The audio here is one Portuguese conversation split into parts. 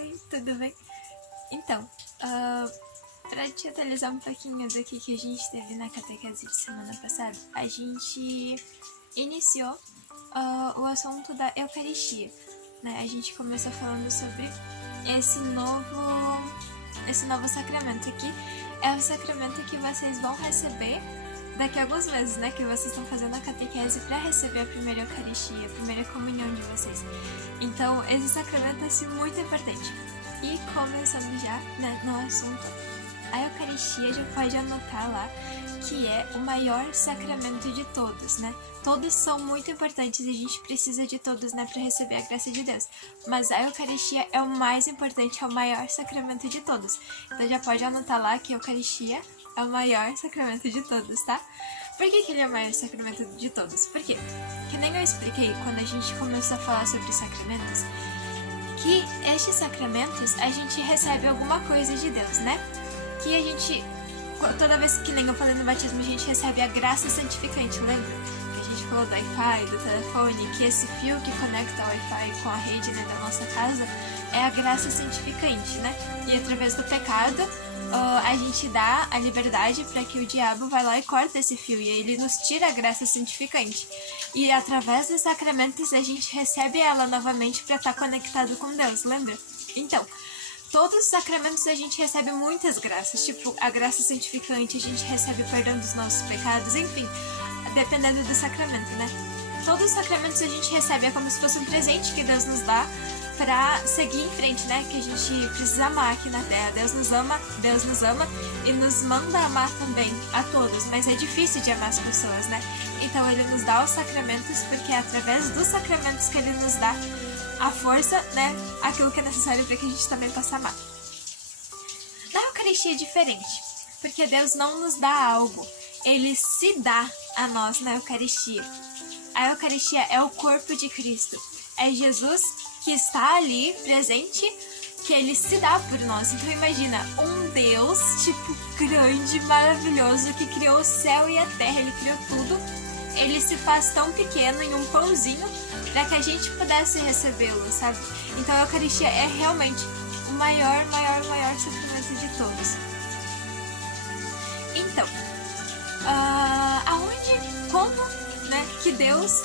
Oi, tudo bem? Então, para te atualizar um pouquinho do que a gente teve na catequese de semana passada, a gente iniciou o assunto da Eucaristia, né? A gente começou falando sobre esse novo sacramento aqui. É o sacramento que vocês vão receber daqui a alguns meses, né? Que vocês estão fazendo a catequese para receber a primeira Eucaristia, a primeira comunhão de vocês. Então, esse sacramento é assim, muito importante. E começando já, né, no assunto, a Eucaristia já pode anotar lá que é o maior sacramento de todos, né? Todos são muito importantes e a gente precisa de todos, né, para receber a graça de Deus. Mas a Eucaristia é o mais importante, é o maior sacramento de todos. Então já pode anotar lá que a Eucaristia é o maior sacramento de todos, tá? Por que ele é o maior sacramento de todos? Por quê? Que nem eu expliquei quando a gente começou a falar sobre sacramentos, que estes sacramentos a gente recebe alguma coisa de Deus, né? Que a gente, toda vez que nem eu falei no batismo, a gente recebe a graça santificante, lembra? Que a gente falou do Wi-Fi, do telefone, que esse fio que conecta o Wi-Fi com a rede, né, da nossa casa é a graça santificante, né? E através do pecado, a gente dá a liberdade para que o diabo vai lá e corta esse fio, e ele nos tira a graça santificante. E através dos sacramentos a gente recebe ela novamente para estar conectado com Deus, lembra? Então, todos os sacramentos a gente recebe muitas graças, tipo a graça santificante, a gente recebe perdão dos nossos pecados, enfim, dependendo do sacramento, né? Todos os sacramentos a gente recebe, é como se fosse um presente que Deus nos dá pra seguir em frente, né? Que a gente precisa amar aqui na Terra. Deus nos ama e nos manda amar também a todos, mas é difícil de amar as pessoas, né? Então ele nos dá os sacramentos porque é através dos sacramentos que ele nos dá a força, né? Aquilo que é necessário para que a gente também possa amar. Na Eucaristia é diferente, porque Deus não nos dá algo, ele se dá a nós na Eucaristia. A Eucaristia é o corpo de Cristo, é Jesus que está ali presente, que ele se dá por nós. Então imagina, um Deus, tipo, grande, maravilhoso, que criou o céu e a terra, ele criou tudo, ele se faz tão pequeno em um pãozinho para que a gente pudesse recebê-lo, sabe? Então a Eucaristia é realmente o maior sacramento de todos. Então, como, né, que Deus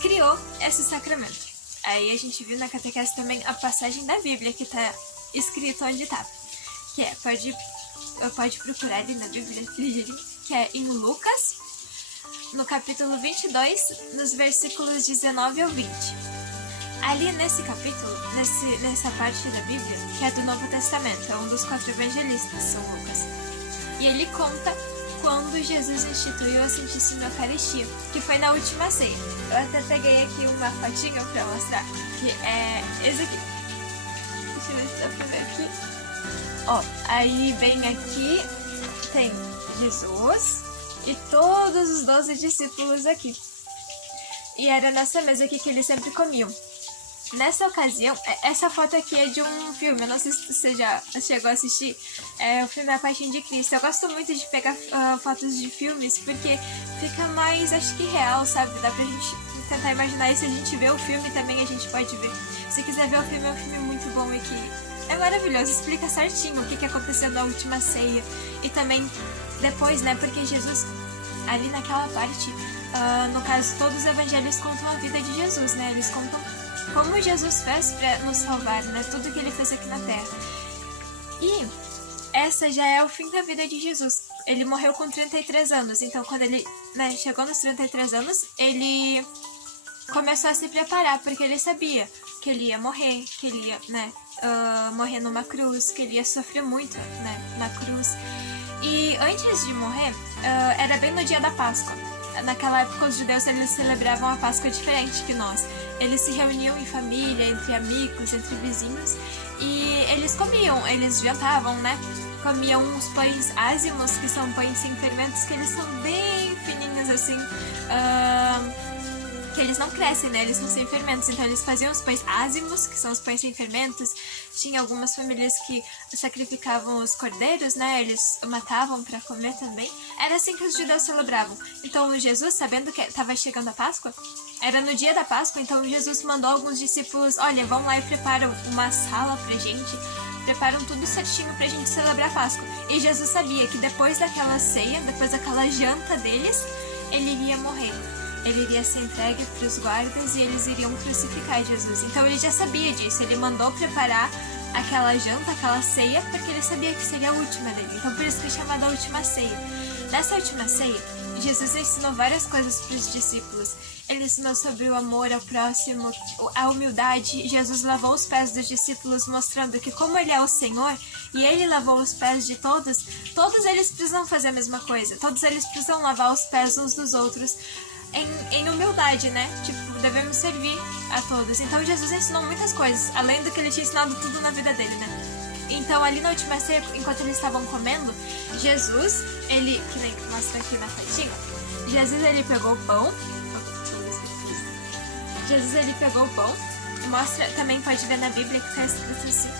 criou esse sacramento? Aí a gente viu na catequese também a passagem da Bíblia que tá escrito onde tá. Que é, pode procurar ali na Bíblia, que é em Lucas, no capítulo 22, nos versículos 19 ao 20. Ali nesse capítulo, nessa parte da Bíblia, que é do Novo Testamento, é um dos 4 evangelistas, São Lucas. E ele conta quando Jesus instituiu a Santíssima Eucaristia, que foi na última ceia. Eu até peguei aqui uma fotinha pra mostrar, que é esse aqui. Deixa eu ver se dá pra ver aqui. Ó, aí bem aqui tem Jesus e todos os 12 discípulos aqui. E era nessa mesa aqui que eles sempre comiam. Nessa ocasião, essa foto aqui é de um filme, eu não sei se você já chegou a assistir, o filme A Paixão de Cristo. Eu gosto muito de pegar fotos de filmes, porque fica mais, acho que real, sabe? Dá pra gente tentar imaginar, e se a gente vê o filme também a gente pode ver. Se quiser ver o filme, é um filme muito bom e que é maravilhoso, explica certinho o que aconteceu na última ceia. E também depois, né, porque Jesus, ali naquela parte, no caso, todos os evangelhos contam a vida de Jesus, né? Eles contam como Jesus fez para nos salvar, né? Tudo que ele fez aqui na Terra. E essa já é o fim da vida de Jesus. Ele morreu com 33 anos. Então, quando ele, né, chegou nos 33 anos, ele começou a se preparar, porque ele sabia que ele ia morrer, que ele ia, né, morrer numa cruz, que ele ia sofrer muito, né, na cruz. E antes de morrer, era bem no dia da Páscoa. Naquela época os judeus, eles celebravam a Páscoa diferente que nós. Eles se reuniam em família, entre amigos, entre vizinhos, e eles comiam, eles jantavam, né? Comiam uns pães ázimos, que são pães sem fermentos, que eles são bem fininhos assim. que eles não crescem, né? Eles são sem fermentos. Então eles faziam os pães ázimos, que são os pães sem fermentos. Tinha algumas famílias que sacrificavam os cordeiros, né? Eles matavam para comer também. Era assim que os judeus celebravam. Então Jesus, sabendo que estava chegando a Páscoa, era no dia da Páscoa, então Jesus mandou alguns discípulos: olha, vão lá e preparam uma sala pra gente, preparam tudo certinho pra gente celebrar a Páscoa. E Jesus sabia que depois daquela ceia, depois daquela janta deles, ele iria morrer. Ele iria ser entregue para os guardas e eles iriam crucificar Jesus. Então ele já sabia disso, ele mandou preparar aquela janta, aquela ceia, porque ele sabia que seria a última dele. Então por isso que é chamada a última ceia. Nessa última ceia, Jesus ensinou várias coisas para os discípulos. Ele ensinou sobre o amor ao próximo, a humildade. Jesus lavou os pés dos discípulos, mostrando que como ele é o Senhor e ele lavou os pés de todos, todos eles precisam fazer a mesma coisa. Todos eles precisam lavar os pés uns dos outros em humildade, né? Tipo, devemos servir a todos. Então Jesus ensinou muitas coisas, além do que ele tinha ensinado tudo na vida dele, né? Então ali na última ceia, enquanto eles estavam comendo, Jesus, ele, que nem mostra aqui na fotinha, Jesus ele pegou o pão. Jesus ele pegou o pão, mostra, também pode ver na Bíblia que está escrito assim.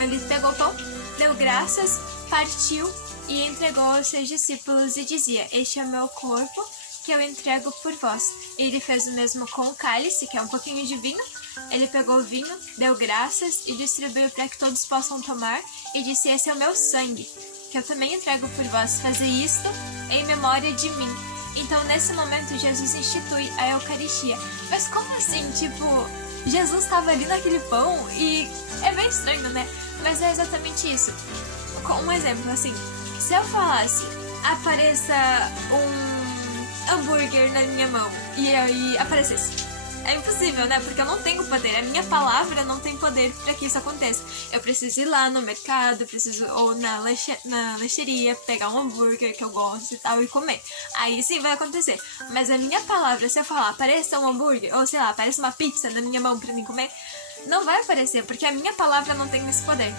Ele pegou o pão, deu graças, partiu e entregou aos seus discípulos e dizia: este é o meu corpo que eu entrego por vós. Ele fez o mesmo com o cálice, que é um pouquinho de vinho. Ele pegou o vinho, deu graças e distribuiu para que todos possam tomar e disse: esse é o meu sangue, que eu também entrego por vós. Fazer isto em memória de mim. Então, nesse momento, Jesus institui a Eucaristia. Mas como assim? Tipo, Jesus estava ali naquele pão e é bem estranho, né? Mas é exatamente isso. Com um exemplo, assim, se eu falasse: apareça um hambúrguer na minha mão, e aí aparecesse. É impossível, né? Porque eu não tenho poder. A minha palavra não tem poder para que isso aconteça. Eu preciso ir lá no mercado, ou na lancheria, pegar um hambúrguer que eu gosto e tal e comer. Aí sim vai acontecer. Mas a minha palavra, se eu falar: apareça um hambúrguer, ou sei lá, apareça uma pizza na minha mão para mim comer, não vai aparecer, porque a minha palavra não tem esse poder.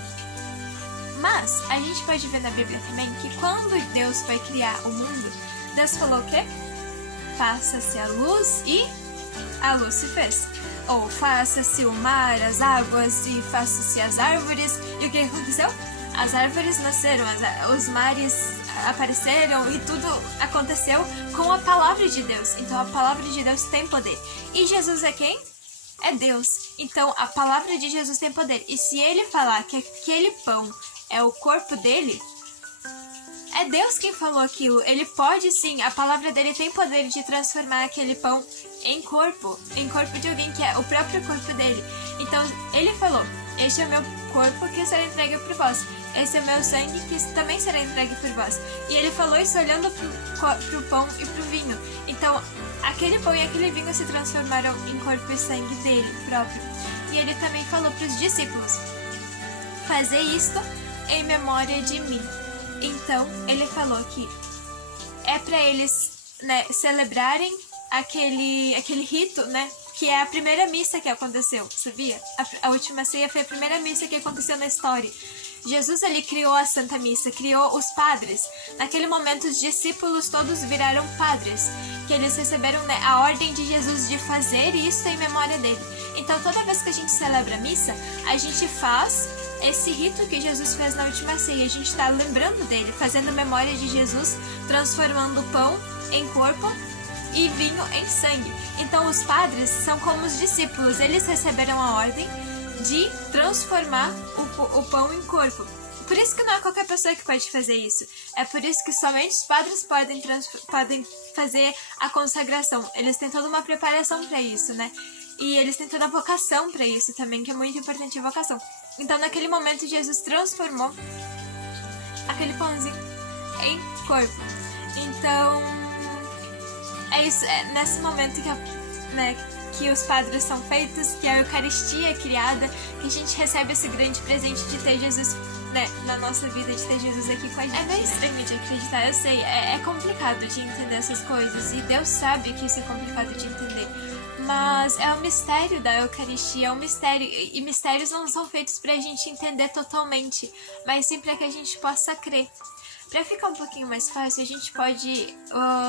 Mas a gente pode ver na Bíblia também que quando Deus foi criar o mundo, Deus falou o quê? Faça-se a luz e a luz se fez. Ou faça-se o mar, as águas e faça-se as árvores. E o que aconteceu? As árvores nasceram, os mares apareceram e tudo aconteceu com a palavra de Deus. Então a palavra de Deus tem poder. E Jesus é quem? É Deus. Então a palavra de Jesus tem poder. E se ele falar que aquele pão é o corpo dele, é Deus quem falou aquilo. Ele pode sim, a palavra dele tem poder de transformar aquele pão em corpo de alguém, que é o próprio corpo dele. Então ele falou: este é o meu corpo que será entregue por vós, esse é o meu sangue que também será entregue por vós. E ele falou isso olhando pro pão e pro vinho. Então aquele pão e aquele vinho se transformaram em corpo e sangue dele próprio. E ele também falou pros discípulos: fazer isto em memória de mim. Então ele falou que é para eles, né, celebrarem aquele rito, né, que é a primeira missa que aconteceu, sabia? A última ceia foi a primeira missa que aconteceu na história. Jesus, ele criou a Santa Missa, criou os padres. Naquele momento, os discípulos todos viraram padres, que eles receberam, né, a ordem de Jesus de fazer isso em memória dele. Então, toda vez que a gente celebra a missa, a gente faz esse rito que Jesus fez na última ceia. A gente está lembrando dele, fazendo memória de Jesus, transformando pão em corpo e vinho em sangue. Então os padres são como os discípulos, eles receberam a ordem de transformar o pão em corpo. Por isso que não é qualquer pessoa que pode fazer isso. É por isso que somente os padres podem fazer a consagração. Eles têm toda uma preparação para isso, né? E eles têm toda a vocação para isso também, que é muito importante a vocação. Então naquele momento Jesus transformou aquele pãozinho em corpo. Então é isso, é nesse momento que os padres são feitos, que a Eucaristia é criada, que a gente recebe esse grande presente de ter Jesus, né, na nossa vida, de ter Jesus aqui com a gente. É meio estranho de acreditar, eu sei, é complicado de entender essas coisas, e Deus sabe que isso é complicado de entender. Mas é o mistério da Eucaristia, é um mistério, e mistérios não são feitos pra gente entender totalmente, mas sim pra que a gente possa crer. Pra ficar um pouquinho mais fácil, a gente pode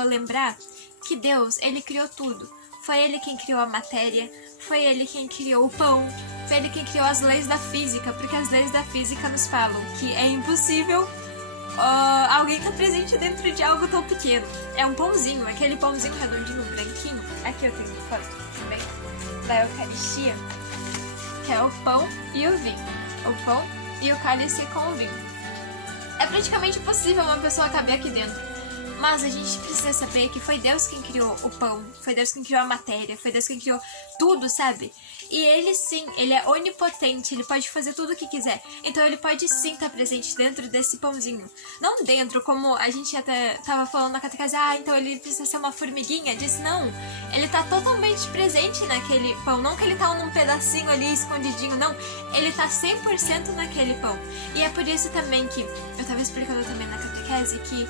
lembrar que Deus, ele criou tudo. Foi ele quem criou a matéria, foi ele quem criou o pão, foi ele quem criou as leis da física, porque as leis da física nos falam que é impossível alguém estar presente dentro de algo tão pequeno. É um pãozinho, aquele pãozinho redondinho, branquinho. Aqui eu tenho uma foto também da Eucaristia, que é o pão e o vinho. O pão e o cálice com o vinho. É praticamente impossível uma pessoa caber aqui dentro. Mas a gente precisa saber que foi Deus quem criou o pão, foi Deus quem criou a matéria, foi Deus quem criou tudo, sabe? E ele sim, ele é onipotente, ele pode fazer tudo o que quiser. Então ele pode sim estar presente dentro desse pãozinho. Não dentro, como a gente até tava falando na catequese, então ele precisa ser uma formiguinha. Disse não, ele tá totalmente presente naquele pão. Não que ele tá num pedacinho ali escondidinho, não. Ele tá 100% naquele pão. E é por isso também que, eu tava explicando também na catequese, que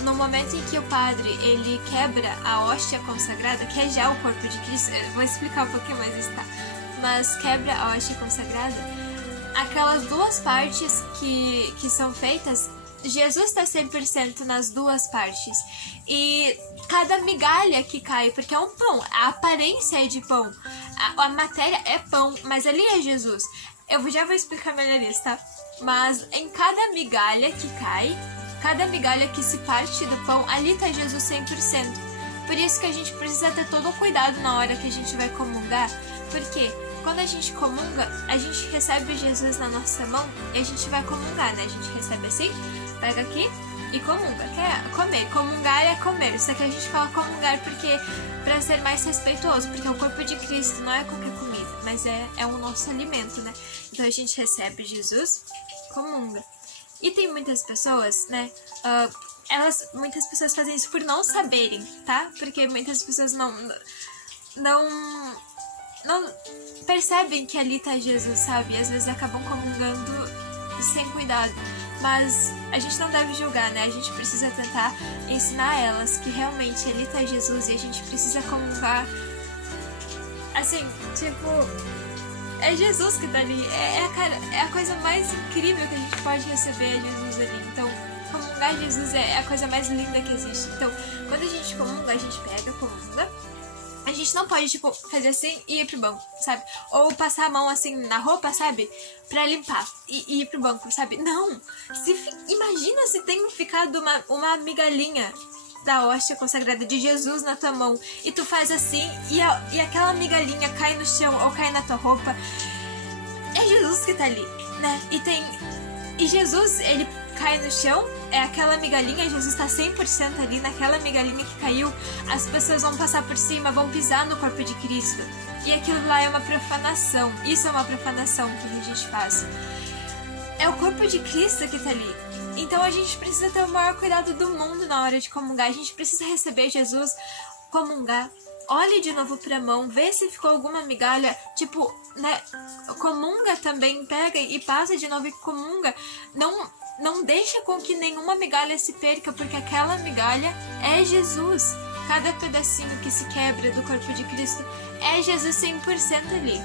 no momento em que o padre, ele quebra a hóstia consagrada, que é já o corpo de Cristo, eu vou explicar um pouquinho mais isso, tá? Mas quebra a hóstia consagrada, aquelas duas partes que são feitas, Jesus está 100% nas duas partes. E cada migalha que cai, porque é um pão, a aparência é de pão, a matéria é pão, mas ali é Jesus. Eu já vou explicar melhor isso, tá? Mas em cada migalha que cai, cada migalha que se parte do pão, ali tá Jesus 100%. Por isso que a gente precisa ter todo o cuidado na hora que a gente vai comungar, porque quando a gente comunga, a gente recebe Jesus na nossa mão e a gente vai comungar, né? A gente recebe assim, pega aqui e comunga, que é comer. Comungar é comer, só que a gente fala comungar porque para ser mais respeitoso, porque o corpo de Cristo não é qualquer comida, mas é o nosso alimento, né? Então a gente recebe Jesus, comunga. E tem muitas pessoas, né? Muitas pessoas fazem isso por não saberem, tá? Porque muitas pessoas não percebem que ali tá Jesus, sabe? E às vezes acabam comungando sem cuidado. Mas a gente não deve julgar, né? A gente precisa tentar ensinar elas que realmente ali tá Jesus e a gente precisa comungar. Assim, tipo, é Jesus que tá ali. É a coisa mais incrível que a gente pode receber, é Jesus ali. Então, comungar Jesus é a coisa mais linda que existe. Então, quando a gente comunga, a gente pega, comunga. A gente não pode, tipo, fazer assim e ir pro banco, sabe? Ou passar a mão assim na roupa, sabe? Pra limpar e ir pro banco, sabe? Não! Imagina se tem ficado uma migalhinha da hóstia consagrada de Jesus na tua mão e tu faz assim e aquela migalhinha cai no chão ou cai na tua roupa. É Jesus que tá ali, né? E Jesus, ele cai no chão, é aquela migalhinha, Jesus tá 100% ali naquela migalhinha que caiu, as pessoas vão passar por cima, vão pisar no corpo de Cristo. E aquilo lá é uma profanação, isso é uma profanação que a gente faz. É o corpo de Cristo que tá ali. Então a gente precisa ter o maior cuidado do mundo na hora de comungar, a gente precisa receber Jesus, comungar. Olhe de novo pra mão, vê se ficou alguma migalha, tipo, né, comunga também, pega e passa de novo e comunga. Não deixa com que nenhuma migalha se perca, porque aquela migalha é Jesus. Cada pedacinho que se quebra do corpo de Cristo é Jesus 100% ali,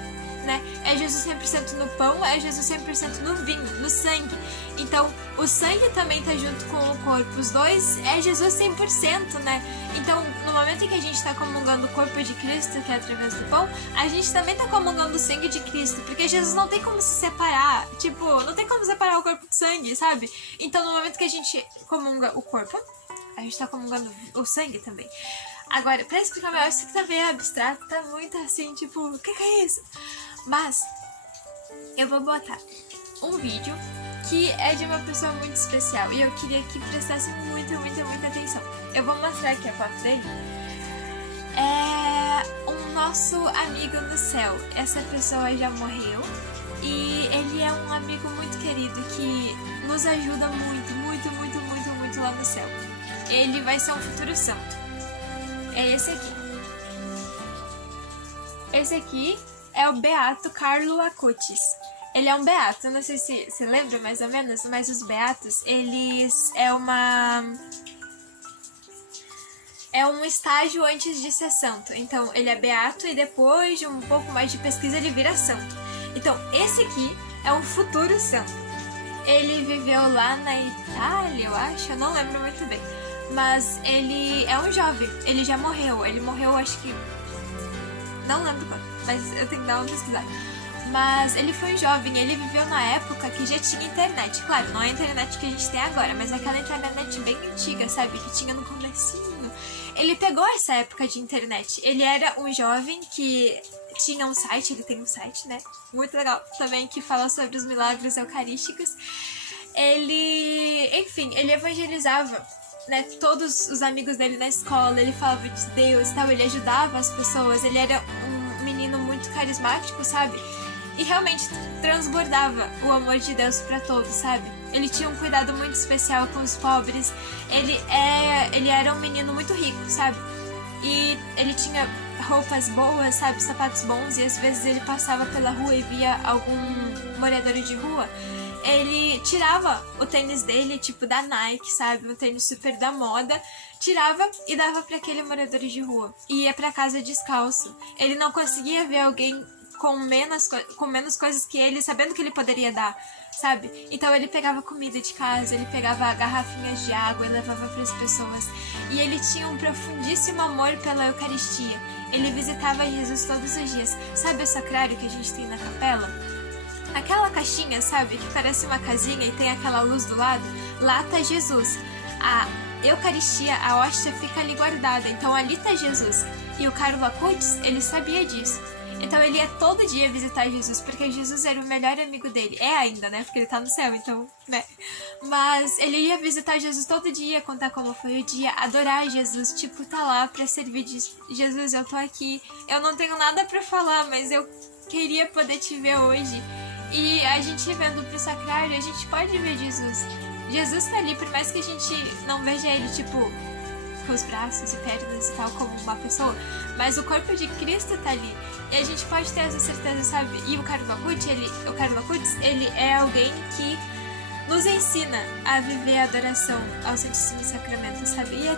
né? É Jesus 100% no pão, é Jesus 100% no vinho, no sangue. Então, o sangue também tá junto com o corpo. Os dois é Jesus 100%, né? Então, no momento em que a gente tá comungando o corpo de Cristo, que é através do pão, a gente também tá comungando o sangue de Cristo, porque Jesus não tem como se separar. Tipo, não tem como separar o corpo do sangue, sabe? Então, no momento que a gente comunga o corpo, a gente tá comungando o sangue também. Agora, pra explicar melhor, isso aqui tá bem abstrato, tá muito assim, tipo, o que é isso? Mas, eu vou botar um vídeo que é de uma pessoa muito especial e eu queria que prestasse muita atenção. Eu vou mostrar aqui a foto dele. É um nosso amigo no céu. Essa pessoa já morreu e ele é um amigo muito querido que nos ajuda muito lá no céu. Ele vai ser um futuro santo. É esse aqui. Esse aqui é o Beato Carlo Acutis. Ele é um beato, não sei se você lembra mais ou menos, mas os beatos, eles é um estágio antes de ser santo. Então, ele é beato e depois de um pouco mais de pesquisa ele vira santo. Então, esse aqui é um futuro santo. Ele viveu lá na Itália, eu acho, eu não lembro muito bem. mas ele é um jovem, ele já morreu, ele morreu acho que... não lembro quando, mas eu tenho que dar uma pesquisada. Mas ele foi um jovem, ele viveu na época que já tinha internet. Claro, não é a internet que a gente tem agora, mas é aquela internet bem antiga, sabe? Que tinha no comecinho. Ele pegou essa época de internet. Ele era um jovem que tinha um site, ele tem um site, né? Muito legal também, que fala sobre os milagres eucarísticos. Enfim, ele evangelizava, né, todos os amigos dele na escola, ele falava de Deus e tal, ele ajudava as pessoas, ele era um menino muito carismático, sabe? E realmente transbordava o amor de Deus pra todos, sabe? Ele tinha um cuidado muito especial com os pobres. Ele era um menino muito rico, sabe? E ele tinha roupas boas, sabe? Sapatos bons. E às vezes ele passava pela rua e via algum morador de rua. Ele tirava o tênis dele, tipo da Nike, sabe? Um tênis super da moda. Tirava e dava pra aquele morador de rua. E ia pra casa descalço. Ele não conseguia ver alguém com menos coisas que ele, sabendo que ele poderia dar, sabe? Então ele pegava comida de casa, ele pegava garrafinhas de água e levava para as pessoas. E ele tinha um profundíssimo amor pela Eucaristia. Ele visitava Jesus todos os dias. Sabe o sacrário que a gente tem na capela? Aquela caixinha, sabe? Que parece uma casinha e tem aquela luz do lado. Lá tá Jesus. A Eucaristia, a hóstia, fica ali guardada. Então ali tá Jesus. E o Carlo Acutis, ele sabia disso. Então ele ia todo dia visitar Jesus, porque Jesus era o melhor amigo dele. É ainda, né? Porque ele tá no céu, então, né? Mas ele ia visitar Jesus todo dia, contar como foi o dia, adorar Jesus, tipo, tá lá pra servir de Jesus, eu tô aqui. Eu não tenho nada pra falar, mas eu queria poder te ver hoje. E a gente vendo pro sacrário, a gente pode ver Jesus. Jesus tá ali, por mais que a gente não veja ele, tipo, com os braços e pernas e tal, como uma pessoa, mas o corpo de Cristo tá ali. E a gente pode ter essa certeza, sabe? E o Carlo Acutis, ele é alguém que nos ensina a viver a adoração ao Santíssimo Sacramento, sabe? E é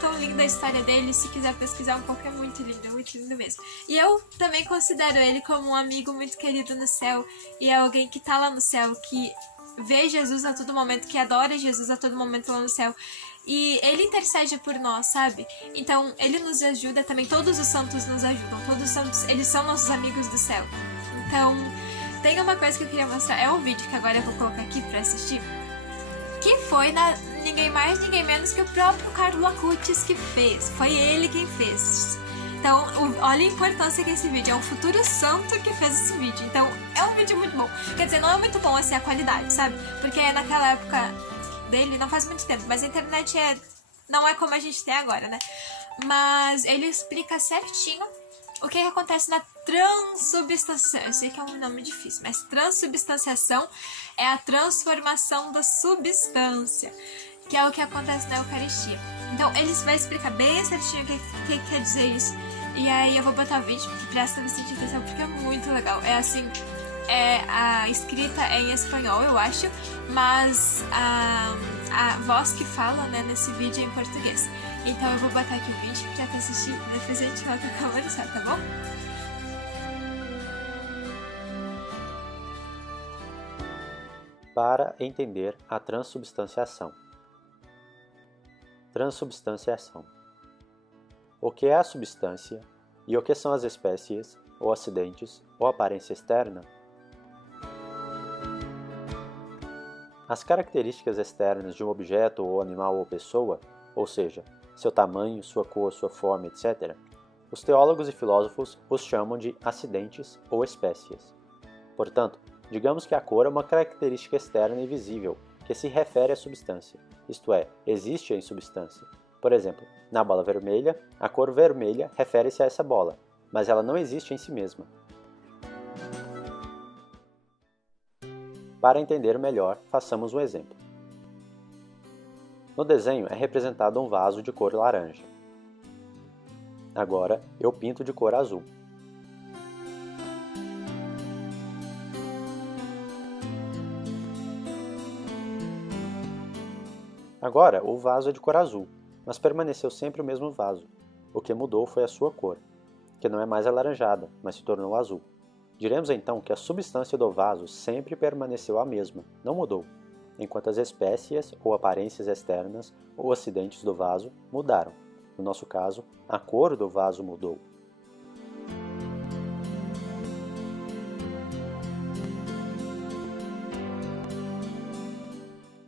tão linda a história dele. Se quiser pesquisar um pouco, é muito lindo mesmo. E eu também considero ele como um amigo muito querido no céu. E é alguém que tá lá no céu, que vê Jesus a todo momento, que adora Jesus a todo momento lá no céu. E ele intercede por nós, sabe? Então, ele nos ajuda também. Todos os santos nos ajudam. Todos os santos, eles são nossos amigos do céu. Então, tem uma coisa que eu queria mostrar. É um vídeo que agora eu vou colocar aqui pra assistir. Que foi ninguém mais, ninguém menos que o próprio Carlo Acutis que fez. Foi ele quem fez. Então, olha a importância que esse vídeo é um futuro santo que fez esse vídeo. Então, é um vídeo muito bom. Quer dizer, não é muito bom assim a qualidade, sabe? Porque naquela época dele, não faz muito tempo, mas a internet não é como a gente tem agora, né? Mas ele explica certinho o que acontece na transubstanciação. Eu sei que é um nome difícil, mas transubstanciação é a transformação da substância, que é o que acontece na Eucaristia. Então, ele vai explicar bem certinho o que quer dizer isso. E aí eu vou botar o vídeo, porque presta bastante atenção, porque é muito legal. É assim, a escrita é em espanhol, eu acho, mas a voz que fala, né, nesse vídeo é em português. Então eu vou botar aqui o vídeo pra tu assistir, depois a gente volta a conversar, tá bom? Para entender a transubstanciação. Transubstanciação. O que é a substância e o que são as espécies, ou acidentes, ou aparência externa? As características externas de um objeto ou animal ou pessoa, ou seja, seu tamanho, sua cor, sua forma, etc., os teólogos e filósofos os chamam de acidentes ou espécies. Portanto, digamos que a cor é uma característica externa e visível que se refere à substância, isto é, existe em substância. Por exemplo, na bola vermelha, a cor vermelha refere-se a essa bola, mas ela não existe em si mesma. Para entender melhor, façamos um exemplo. No desenho é representado um vaso de cor laranja. Agora eu pinto de cor azul. Agora o vaso é de cor azul, mas permaneceu sempre o mesmo vaso. O que mudou foi a sua cor, que não é mais alaranjada, mas se tornou azul. Diremos então que a substância do vaso sempre permaneceu a mesma, não mudou. enquanto as espécies ou aparências externas ou acidentes do vaso mudaram. No nosso caso, a cor do vaso mudou.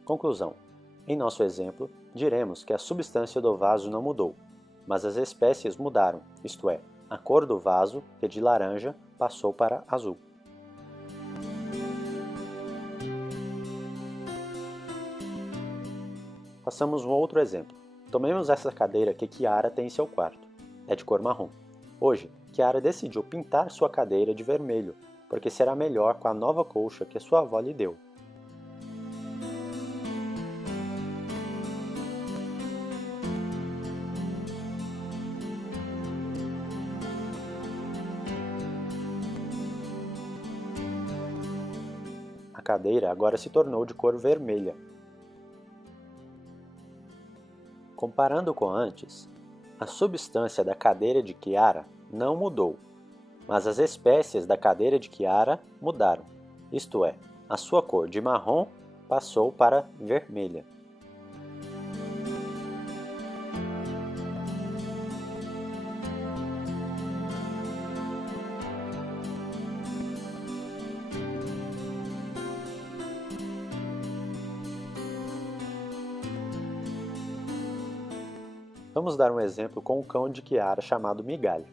Conclusão. Em nosso exemplo, diremos que a substância do vaso não mudou, mas as espécies mudaram, isto é, a cor do vaso, que de laranja passou para azul. Façamos um outro exemplo. Tomemos essa cadeira que Kiara tem em seu quarto. É de cor marrom. Hoje, Kiara decidiu pintar sua cadeira de vermelho, porque será melhor com a nova colcha que sua avó lhe deu. A cadeira agora se tornou de cor vermelha. Comparando com antes, a substância da cadeira de Kiara não mudou, mas as espécies da cadeira de Kiara mudaram, isto é, a sua cor de marrom passou para vermelha. Vamos dar um exemplo com o cão de Kiara chamado Migalha.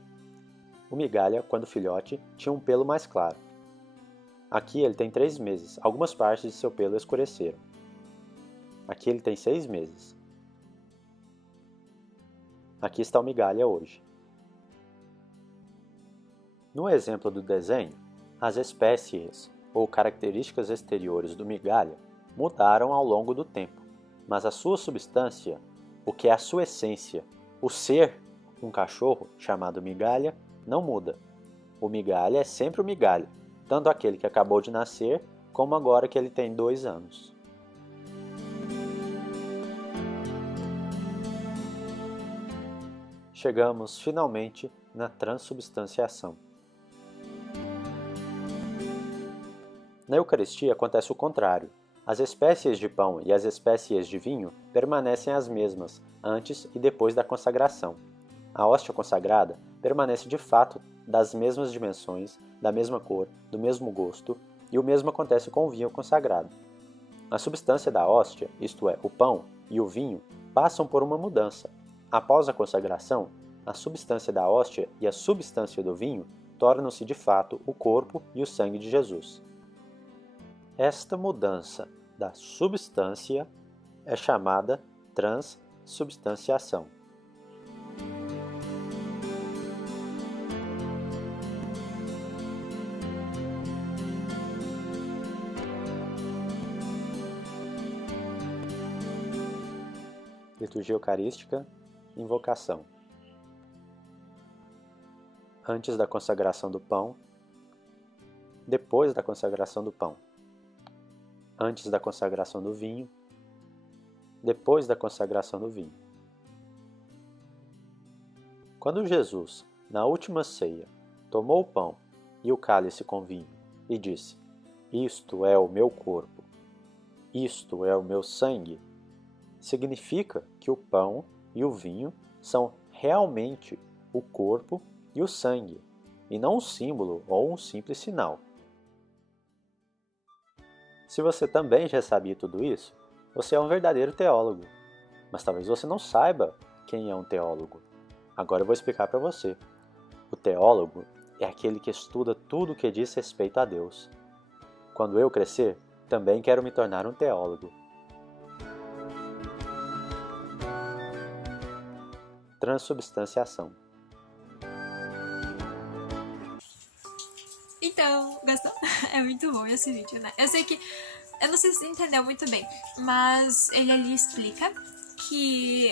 O Migalha, quando filhote, tinha um pelo mais claro. Aqui ele tem 3 meses, algumas partes de seu pelo escureceram. Aqui ele tem 6 meses. Aqui está o Migalha hoje. No exemplo do desenho, as espécies ou características exteriores do Migalha mudaram ao longo do tempo, mas a sua substância, o que é a sua essência, o ser, um cachorro chamado Migalha, não muda. O Migalha é sempre o Migalha, tanto aquele que acabou de nascer, como agora que ele tem 2 anos. Chegamos finalmente na transubstanciação. Na Eucaristia acontece o contrário. As espécies de pão e as espécies de vinho permanecem as mesmas antes e depois da consagração. A hóstia consagrada permanece de fato das mesmas dimensões, da mesma cor, do mesmo gosto, e o mesmo acontece com o vinho consagrado. A substância da hóstia, isto é, o pão e o vinho, passam por uma mudança. Após a consagração, a substância da hóstia e a substância do vinho tornam-se de fato o corpo e o sangue de Jesus. Esta mudança da substância é chamada transubstanciação. Liturgia Eucarística, Invocação. Antes da consagração do pão, depois da consagração do pão. Antes da consagração do vinho, depois da consagração do vinho. Quando Jesus, na última ceia, tomou o pão e o cálice com vinho e disse: "Isto é o meu corpo, isto é o meu sangue", significa que o pão e o vinho são realmente o corpo e o sangue, e não um símbolo ou um simples sinal. Se você também já sabia tudo isso, você é um verdadeiro teólogo. Mas talvez você não saiba quem é um teólogo. Agora eu vou explicar para você. O teólogo é aquele que estuda tudo o que diz respeito a Deus. Quando eu crescer, também quero me tornar um teólogo. Transubstanciação. Então, gostou? É muito bom esse vídeo, né? Eu sei que... Eu não sei se você entendeu muito bem, mas ele ali explica que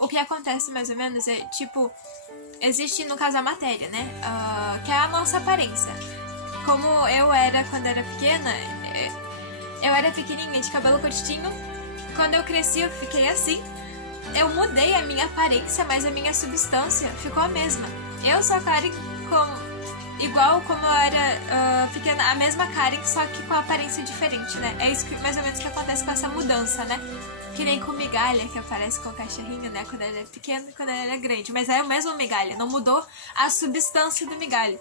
o que acontece mais ou menos é, tipo, existe no caso a matéria, né? Que é a nossa aparência. Como eu era quando era pequena, eu era pequenininha, de cabelo curtinho. Quando eu cresci, eu fiquei assim. Eu mudei a minha aparência, mas a minha substância ficou a mesma. Eu sou a Karen igual como eu era pequena, a mesma Karen, só que com a aparência diferente, né? É isso que mais ou menos que acontece com essa mudança, né? Que nem com Migalha, que aparece com o cachorrinho, né? Quando ela é pequena e quando ela é grande. Mas é o mesmo Migalha, não mudou a substância do Migalha.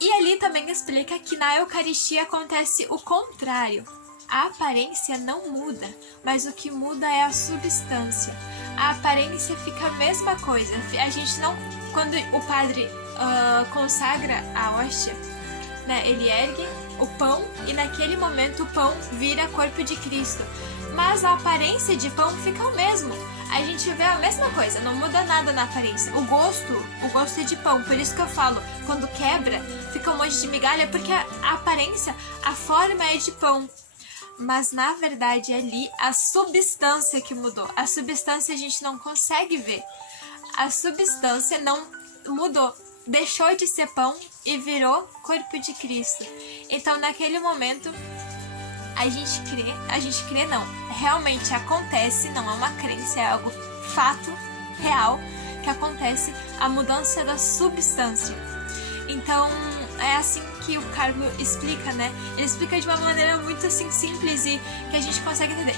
E ali também explica que na Eucaristia acontece o contrário. A aparência não muda, mas o que muda é a substância. A aparência fica a mesma coisa. A gente não... Quando o padre consagra a hóstia, né, ele ergue o pão e naquele momento o pão vira corpo de Cristo. Mas a aparência de pão fica o mesmo. A gente vê a mesma coisa, não muda nada na aparência. O gosto é de pão, por isso que eu falo, quando quebra, fica um monte de migalha, porque a aparência, a forma é de pão. Mas na verdade ali a substância que mudou. A substância a gente não consegue ver. A substância não mudou. Deixou de ser pão e virou corpo de Cristo. Então naquele momento a gente crê não, realmente acontece, não é uma crença, é algo fato, real, que acontece a mudança da substância. Então é assim que o Carlo explica, né? Ele explica de uma maneira muito assim simples e que a gente consegue entender.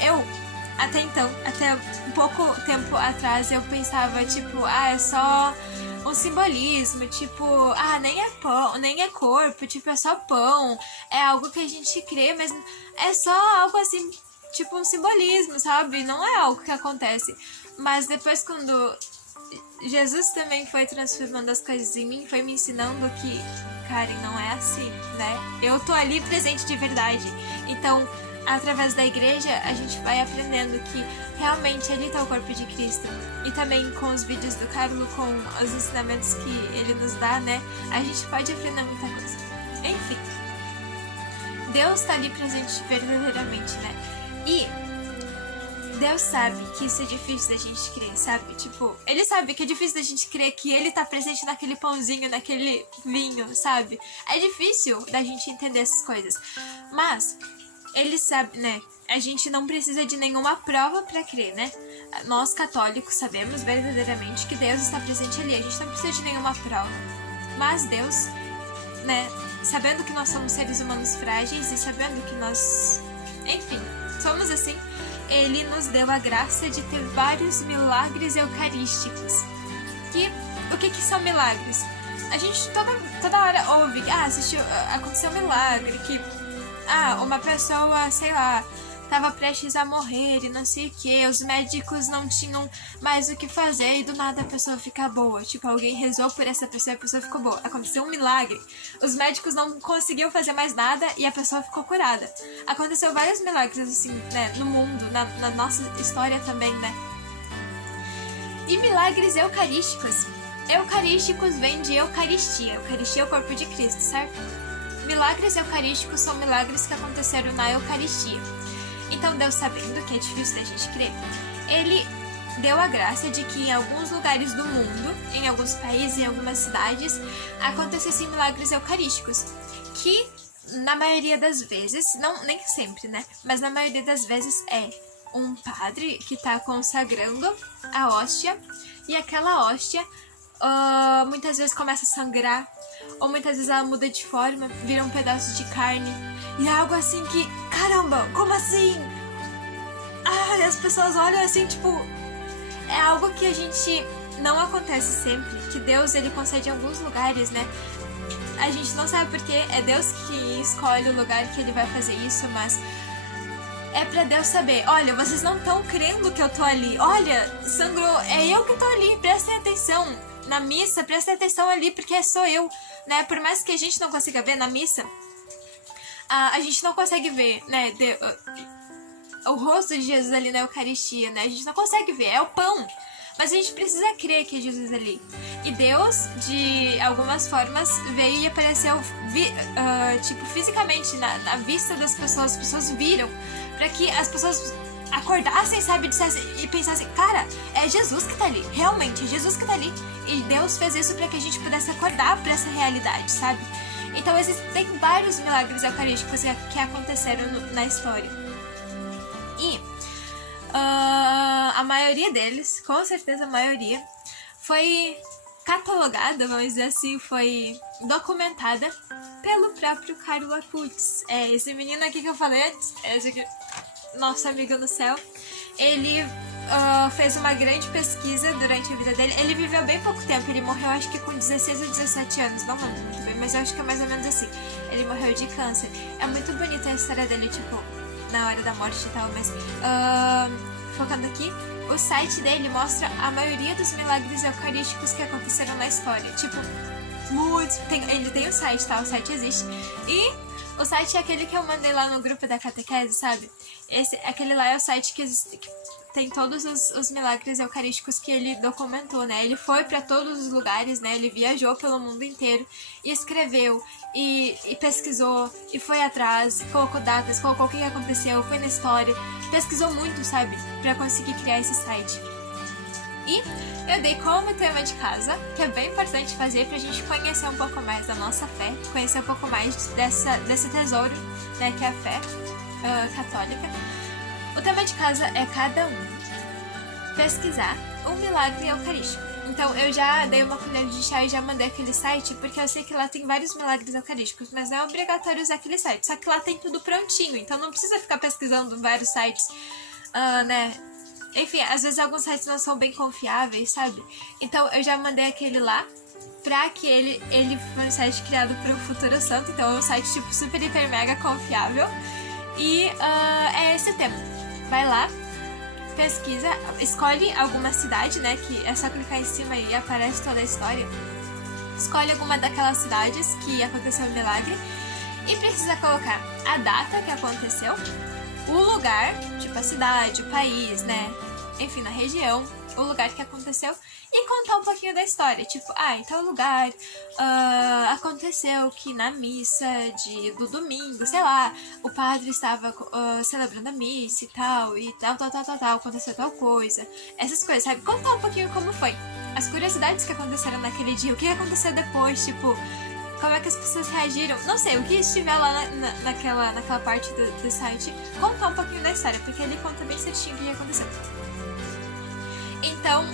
Até um pouco tempo atrás eu pensava, tipo, é só um simbolismo, tipo, nem é pão, nem é corpo, tipo, é só pão, é algo que a gente crê, mas é só algo assim, tipo um simbolismo, sabe? Não é algo que acontece. Mas depois quando Jesus também foi transformando as coisas em mim, foi me ensinando que, Karen, não é assim, né? Eu tô ali presente de verdade. Então, através da igreja, a gente vai aprendendo que realmente ali tá o corpo de Cristo. E também com os vídeos do Carlo, com os ensinamentos que ele nos dá, né? A gente pode aprender muita coisa. Enfim, Deus tá ali presente verdadeiramente, né? E Deus sabe que isso é difícil da gente crer, sabe? Tipo, ele sabe que é difícil da gente crer que ele tá presente naquele pãozinho, naquele vinho, sabe? É difícil da gente entender essas coisas. Mas ele sabe, né? A gente não precisa de nenhuma prova pra crer, né? Nós católicos sabemos verdadeiramente que Deus está presente ali. A gente não precisa de nenhuma prova. Mas Deus, né? Sabendo que nós somos seres humanos frágeis e sabendo que nós, enfim, somos assim, ele nos deu a graça de ter vários milagres eucarísticos. O que são milagres? A gente toda hora ouve, aconteceu um milagre, que uma pessoa, sei lá, tava prestes a morrer e não sei o que, os médicos não tinham mais o que fazer e do nada a pessoa fica boa. Tipo, alguém rezou por essa pessoa e a pessoa ficou boa. Aconteceu um milagre. Os médicos não conseguiam fazer mais nada e a pessoa ficou curada. Aconteceu vários milagres, assim, né, no mundo, na nossa história também, né? E milagres eucarísticos. Eucarísticos vem de Eucaristia. Eucaristia é o corpo de Cristo, certo? Milagres eucarísticos são milagres que aconteceram na Eucaristia. Então Deus, sabendo que é difícil da gente crer, ele deu a graça de que em alguns lugares do mundo, em alguns países, em algumas cidades, acontecessem milagres eucarísticos, que na maioria das vezes, não nem sempre, né, mas na maioria das vezes é um padre que está consagrando a hóstia e aquela hóstia muitas vezes começa a sangrar, ou muitas vezes ela muda de forma, vira um pedaço de carne, e é algo assim que, caramba, como assim? As pessoas olham assim, tipo, é algo que a gente não acontece sempre, que Deus, ele concede em alguns lugares, né? A gente não sabe porque é Deus que escolhe o lugar que ele vai fazer isso, mas é pra Deus saber, olha, vocês não estão crendo que eu tô ali, olha, sangrou, é eu que tô ali, prestem atenção. Na missa, prestem atenção ali, porque sou eu, né? Por mais que a gente não consiga ver na missa, a gente não consegue ver, né? O rosto de Jesus ali na Eucaristia, né? A gente não consegue ver, é o pão. Mas a gente precisa crer que é Jesus ali. E Deus, de algumas formas, veio e apareceu tipo, fisicamente na vista das pessoas. As pessoas viram, para que as pessoas acordassem, sabe, e pensassem, cara, é Jesus que tá ali, realmente, é Jesus que tá ali. E Deus fez isso para que a gente pudesse acordar para essa realidade, sabe? Então existem vários milagres eucarísticos que aconteceram na história. E a maioria deles, com certeza a maioria, foi catalogada, vamos dizer assim, foi documentada pelo próprio Carlo Acutis. Esse menino aqui que eu falei antes, esse aqui, nosso amigo no céu, ele fez uma grande pesquisa durante a vida dele. Ele viveu bem pouco tempo, ele morreu acho que com 16 ou 17 anos, não lembro muito bem, mas eu acho que é mais ou menos assim. Ele morreu de câncer. É muito bonita a história dele, tipo, na hora da morte e tal, mas focando aqui, o site dele mostra a maioria dos milagres eucarísticos que aconteceram na história. Tipo, muitos. Ele tem o site, tá? O site existe. E o site é aquele que eu mandei lá no grupo da catequese, sabe? Aquele lá é o site que tem todos os milagres eucarísticos que ele documentou, né? Ele foi pra todos os lugares, né? Ele viajou pelo mundo inteiro e escreveu e pesquisou e foi atrás, colocou datas, colocou o que aconteceu, foi na história, pesquisou muito, sabe? Pra conseguir criar esse site. E eu dei como tema de casa, que é bem importante fazer pra gente conhecer um pouco mais da nossa fé, conhecer um pouco mais desse tesouro, né, que é a fé católica. O tema de casa é cada um pesquisar um milagre eucarístico. Então eu já dei uma colher de chá e já mandei aquele site, porque eu sei que lá tem vários milagres eucarísticos, mas não é obrigatório usar aquele site, só que lá tem tudo prontinho, então não precisa ficar pesquisando vários sites, né? Enfim, às vezes alguns sites não são bem confiáveis, sabe? Então eu já mandei aquele lá, pra que ele foi um site criado para o Futuro Santo, então é um site tipo super, hiper, mega confiável. E é esse tema. Vai lá, pesquisa, escolhe alguma cidade, né? Que é só clicar em cima e aparece toda a história. Escolhe alguma daquelas cidades que aconteceu o milagre e precisa colocar a data que aconteceu, o lugar, tipo a cidade, o país, né? Enfim, na região, o lugar que aconteceu e contar um pouquinho da história. Tipo, em tal lugar aconteceu que na missa do domingo, sei lá, o padre estava celebrando a missa e tal, aconteceu tal coisa. Essas coisas, sabe? Contar um pouquinho como foi. As curiosidades que aconteceram naquele dia, o que aconteceu depois, tipo, como é que as pessoas reagiram, não sei, o que estiver lá naquela parte do site, contar um pouquinho da história, porque ele conta bem certinho o que aconteceu. Então,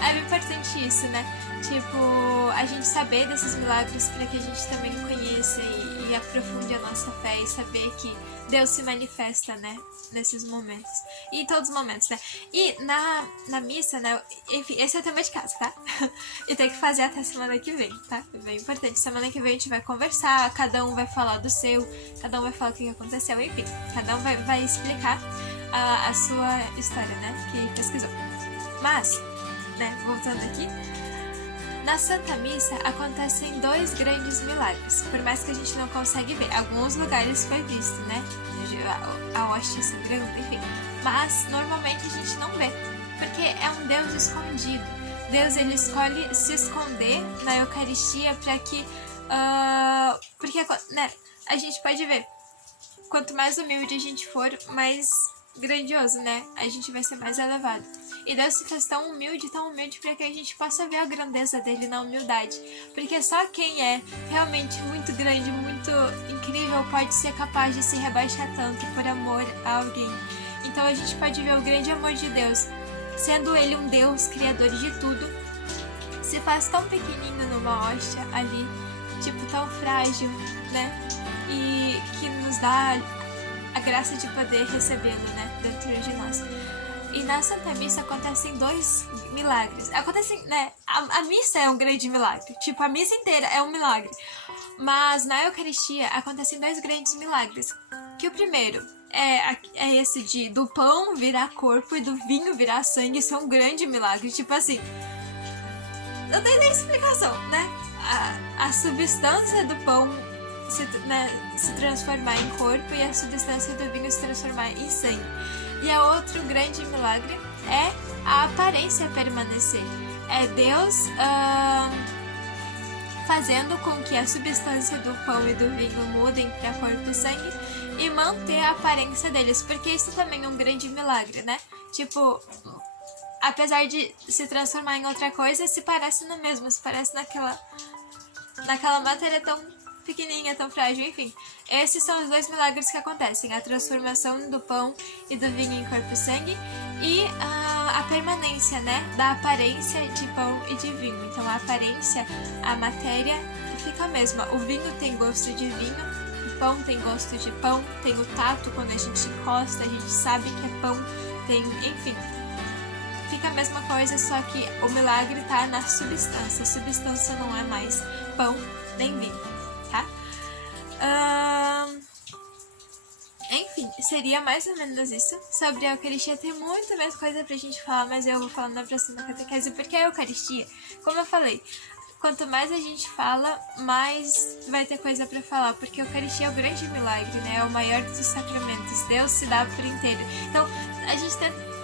é bem importante isso, né? Tipo, a gente saber desses milagres para que a gente também conheça e aprofunde a nossa fé e saber que Deus se manifesta, né? Nesses momentos. E em todos os momentos, né? E na missa, né? Enfim, esse é o tema de casa, tá? E tem que fazer até semana que vem, tá? É bem importante. Semana que vem a gente vai conversar, cada um vai falar do seu, cada um vai falar o que aconteceu, enfim. Cada um vai explicar a sua história, né? Que pesquisou. Mas, né? Voltando aqui. Na Santa Missa acontecem 2 grandes milagres, por mais que a gente não consegue ver. Alguns lugares foi visto, né? A hóstia sangrando, enfim. Mas normalmente a gente não vê, porque é um Deus escondido. Deus, ele escolhe se esconder na Eucaristia para que... porque, né? A gente pode ver, quanto mais humilde a gente for, mais grandioso, né? A gente vai ser mais elevado. E Deus se fez tão humilde para que a gente possa ver a grandeza dele na humildade. Porque só quem é realmente muito grande, muito incrível, pode ser capaz de se rebaixar tanto por amor a alguém. Então a gente pode ver o grande amor de Deus, sendo ele um Deus criador de tudo, se faz tão pequenino numa hóstia ali, tipo tão frágil, né? E que nos dá a graça de poder recebê-lo, né? Dentro de nós. E na Santa Missa acontecem 2 milagres. Acontecem, né? A missa é um grande milagre. Tipo, a missa inteira é um milagre. Mas na Eucaristia acontecem 2 grandes milagres. Que o primeiro é esse do pão virar corpo e do vinho virar sangue. Isso é um grande milagre. Tipo assim, não tem nem explicação, né? A substância do pão se transformar em corpo e a substância do vinho se transformar em sangue. E a outro grande milagre é a aparência permanecer. É Deus fazendo com que a substância do pão e do vinho mudem para corpo e sangue e manter a aparência deles, porque isso também é um grande milagre, né? Tipo, apesar de se transformar em outra coisa, se parece no mesmo, se parece naquela matéria tão pequenininha, tão frágil, enfim. Esses são os 2 milagres que acontecem, a transformação do pão e do vinho em corpo e sangue e a permanência, né, da aparência de pão e de vinho. Então a aparência, a matéria fica a mesma. O vinho tem gosto de vinho, o pão tem gosto de pão, tem o tato quando a gente encosta, a gente sabe que é pão, tem, enfim. Fica a mesma coisa, só que o milagre tá na substância. A substância não é mais pão nem vinho, tá? Enfim, seria mais ou menos isso. Sobre a Eucaristia tem muita mais coisa pra gente falar, mas eu vou falar na próxima catequese, porque a Eucaristia, como eu falei, quanto mais a gente fala, mais vai ter coisa pra falar, porque a Eucaristia é o grande milagre, né? É o maior dos sacramentos. Deus se dá por inteiro. Então, a gente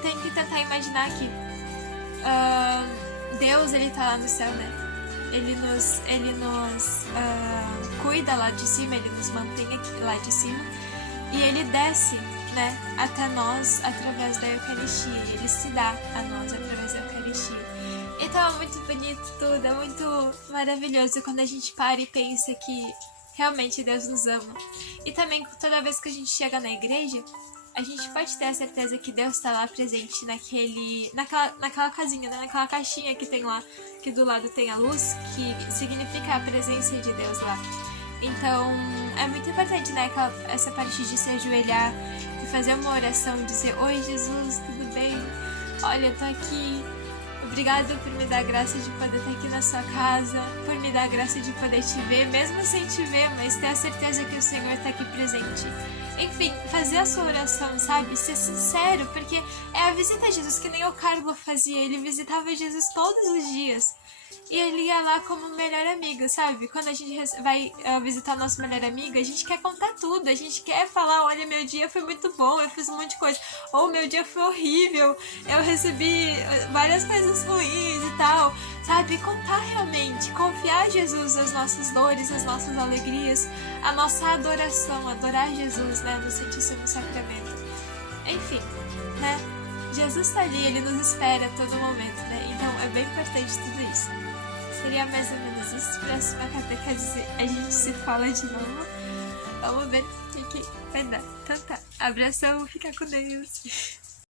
tem que tentar imaginar que Deus, ele tá lá no céu, né? Ele nos cuida lá de cima, ele nos mantém aqui lá de cima. E ele desce, né, até nós através da Eucaristia. Ele se dá a nós através da Eucaristia. Então é muito bonito tudo, é muito maravilhoso quando a gente para e pensa que realmente Deus nos ama. E também toda vez que a gente chega na igreja, a gente pode ter a certeza que Deus está lá presente naquela casinha, né, naquela caixinha que tem lá, que do lado tem a luz, que significa a presença de Deus lá. Então, é muito importante, né, essa parte de se ajoelhar e fazer uma oração, dizer: oi, Jesus, tudo bem? Olha, eu tô aqui. Obrigado por me dar a graça de poder estar aqui na sua casa, por me dar a graça de poder te ver, mesmo sem te ver, mas ter a certeza que o Senhor está aqui presente. Enfim, fazer a sua oração, sabe? Ser sincero, porque é a visita a Jesus, que nem o Carlo fazia. Ele visitava Jesus todos os dias. E ele ia lá como melhor amigo, sabe? Quando a gente vai visitar nosso melhor amigo, a gente quer contar tudo. A gente quer falar: olha, meu dia foi muito bom, eu fiz um monte de coisa. Ou meu dia foi horrível, eu recebi várias coisas ruins e tal. Sabe? Contar realmente, confiar a Jesus as nossas dores, as nossas alegrias, a nossa adoração, adorar Jesus, né, no Santíssimo Sacramento. Enfim, né? Jesus tá ali, ele nos espera a todo momento, né? Então é bem importante tudo isso. Seria mais ou menos isso. Próxima catequese a gente se fala de novo. Vamos ver o que vai dar. Então tá. Abração, fica com Deus.